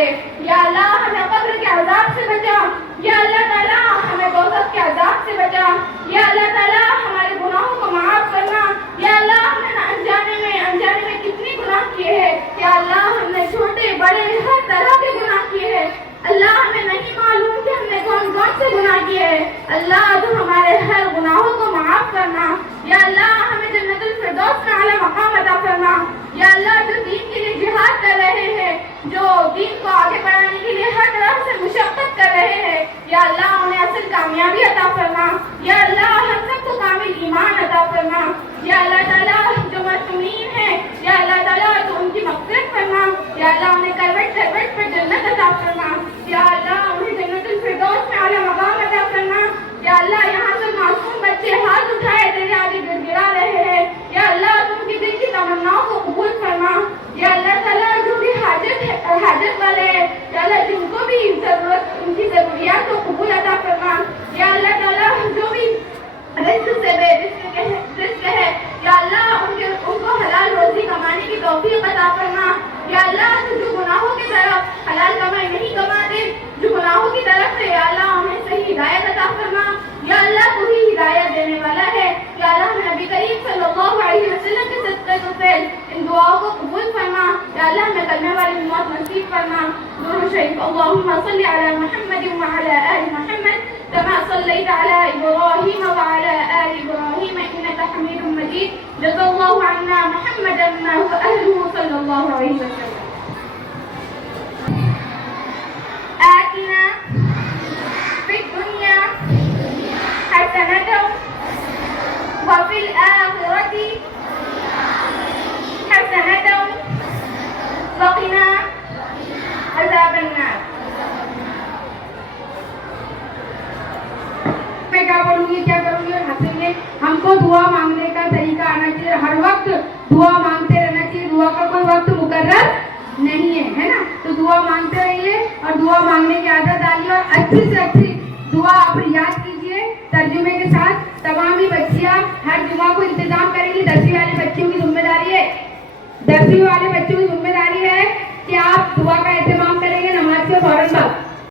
दे। या अल्लाह हमें कब्र के अज़ाब से बचा। या अल्लाह ताला हमें दोज़ख के अज़ाब से बचा। या अल्लाह ताला हमारे गुनाहों को माफ़ करना। या अल्लाह हमने अनजाने में कितने गुनाह किए हैं। या अल्लाह हमने छोटे बड़े हर तरह के गुनाह किए हैं। अल्लाह हमें नहीं मालूम कि हमने कौन कौन से गुनाह किए हैं। अल्लाह तो हमारे हर गुनाहों को माफ़ करना। या अल्लाह हमें जन्नतुल फिरदौस का आला मकाम अता फरमा। या अल्लाह जो दीन के लिए जिहाद कर रहे हैं, जो दीन को आगे बढ़ाने के लिए हर तरह से मुशक्कत कर रहे हैं, या अल्लाह उन्हें असल कामयाबी अता फरमा। या अल्लाह हम सबको कामिल ईमान अता फरमा। या अल्लाह ताला जो मज़लूमीन हैं, या अल्लाह ताला तो उनकी मग़फ़िरत फरमा। या अल्लाह उन्हें करवट करवट पर जन्नत अता फरमा। या अल्लाह उन्हें जन्नतुल फिरदौस में आला मकाम अता फरमा। या अल्लाह यहाँ से मासूम बच्चे हाथ उठाए तेरे आगे गिड़गिड़ा रहे हैं। या अल्लाह उनके दिल की तमन्नाओं को कबूल फरमा। या अल्लाह ताला जो भी हाजत वाले हैं, या अल्लाह जिनको भी जरूरत उनकी ज़रूरियात को कबूल अता फरमा। या अल्लाह ताला जो भी रिज़्क़ है, या अल्लाह उनको हलाल रोज़ी कमाने की तौफ़ीक़ अता फरमा। या अल्लाह जो गुनाहों की तरफ हलाल कमाई नहीं कमाते, जो गुनाहों की तरफ है, या अल्लाह उन्हें सही हिदायत अता फरमा। या अल्लाह तू ही हिदायत देने वाला है। या अल्लाह नबी करीम सल्लल्लाहु अलैहि वसल्लम के सदक़े से इन दुआओं को कबूल फरमा। या अल्लाह हमें कलमे वाली मौत नसीब फरमा। दुरूद शरीफ अल्लाहुम्मा सल्लि अला मुहम्मद व अला आलि मुहम्मद कमा सल्लैता अला इब्राहीम व अला आलि इब्राहीम इन्नका हमीदुम मजीद। जज़ाल्लाहु अन्ना मुहम्मदन व अहलुहु सल्लल्लाहु अलैहि वसल्लम। आतिना फिद दुनिया हसनतन व फिल आखिरति हसनतन व क़िना अज़ाबन नार। मैं क्या पढ़ूंगी, क्या करूंगी और हंसेंगे। हमको दुआ मांगने का तरीका आना चाहिए। हर वक्त दुआ मांगते रहना चाहिए। दुआ का कोई वक्त मुकर्रर नहीं है ना। तो दुआ मांगते रहिए और दुआ मांगने की आदत डालिए और अच्छी से अच्छी दुआ आप याद कीजिए तर्जुमे के साथ। तमाम ही बच्चियां हर जुमा को इंतजाम करेंगी। 10वीं वाले बच्चों की जिम्मेदारी है, 10वीं वाले बच्चों की जिम्मेदारी है कि आप दुआ का एहतमाम करेंगे नमाज के फौरन बाद।